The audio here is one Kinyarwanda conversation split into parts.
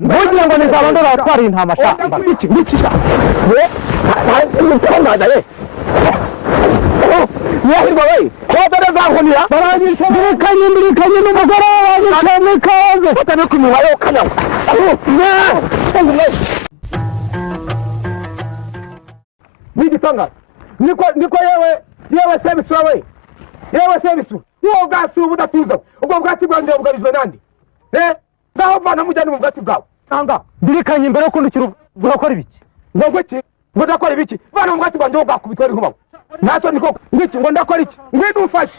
Mbugira ngo nizabandora atwara intama shaka. Ngiki ntangaye. Yahirwa we. Kodere zankonira. Barangije birikanye n'umugore wawe cyane kaze. Batane kunywa yo kanyawa. Nigitanga. Niko yewe service wawe. Yewe service. Uwo gasi ubudatuza. Ubwo bwati bwanjye bugarizwe nandi. Ngaho bana mujyane mu bwati bwawe. Nanga. Birikanye mbere kundukira urakora ibiki? Ngwiki. Ngo ndakora ibiki? Bana mu bwati bwanjye bwakubitwa ari nkubaho. Naso niko ngiki ngo ndakora iki? Ngwidufashe.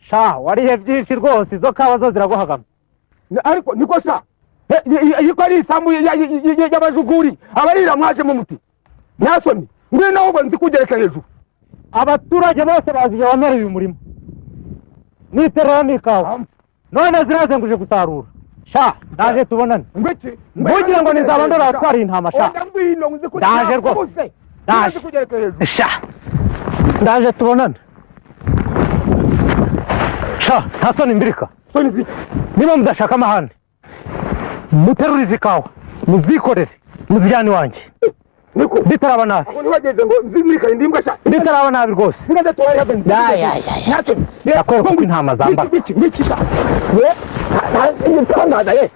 Sha warihe byinshi rwose izo kawa zo ziraguhagama. Ariko niko sha. Yiko ari isamu y'abajuguri. Abarira mwaje mu muti. Nasoni. Ngwino ubwo ndikugereka hejuru. Abaturage bose baziye wamera uyu murimo. Niterani kawa. None zirazenguje gusarura. Sha ndaje tubonane. Ngwiki. Mbugira ngo nizabandora atwara intama sha. Ndaje rwose. Ndaje kugereka hejuru. Sha. Ndaje tubonane. Sha ntasoni mbirika. Soni ziki. Niba mudashaka amahane. Muterurize kawa. Muzikorere. Muzijyane wanjye. Niko bitaraba nabi. Ako niwageze ngo nzimurika indimbwa sha. Bitaraba nabi rwose. Singaze tuwaye habe. Naso. Yakora ku intama zamba. Ngiki sha. Ntangaye.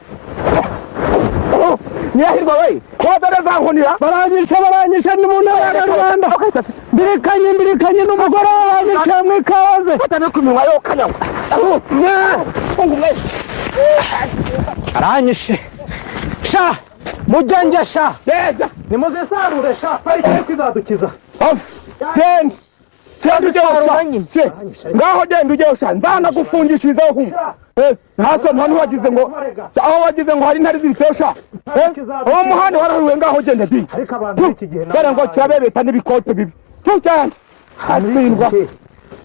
Yahirwa we. Kodere zankonira. Barangije ni mu ntara ya Rwanda. Birikanye n'umugore wawe cyane kaze. Batane kunywa yo kanyawa. Aranyishe. Sha mujyanje sha. Neza. Nimuze sarure sha. Parike kwizadukiza. Genda. Ngaho genda ujye usha. Nzana gufungishirizaho kumva. Naso nta wagize ngo aho wagize ngo hari ntari ziritesha. Uwo muhanda warahuwe ngaho genda di. Ariko abantu iki gihe dore ngo cyabebeta n'ibikote bibi. Cyane. Hatsindwa.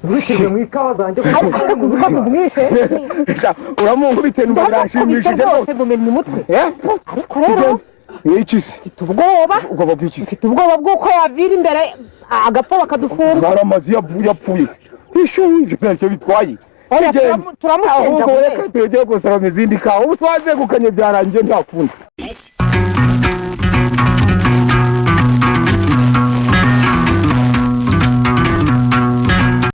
Wishije mu ikawa zanjye kuzuka mu mwishe. Uramungu bitenu birashimishije rwose. Ngumenya umutwe. Ariko rero ikisi. Ubwoba bw'ikisi. Ubwoba bw'uko yavira imbere agapfa bakadufunga. Baramazi yapfuye. Ishuye cyo bitwaye. Turamusenja. Ahubwo reka tugiye gusaba izindi kawa. Ubu twazegukanye byarangiye ntakundi.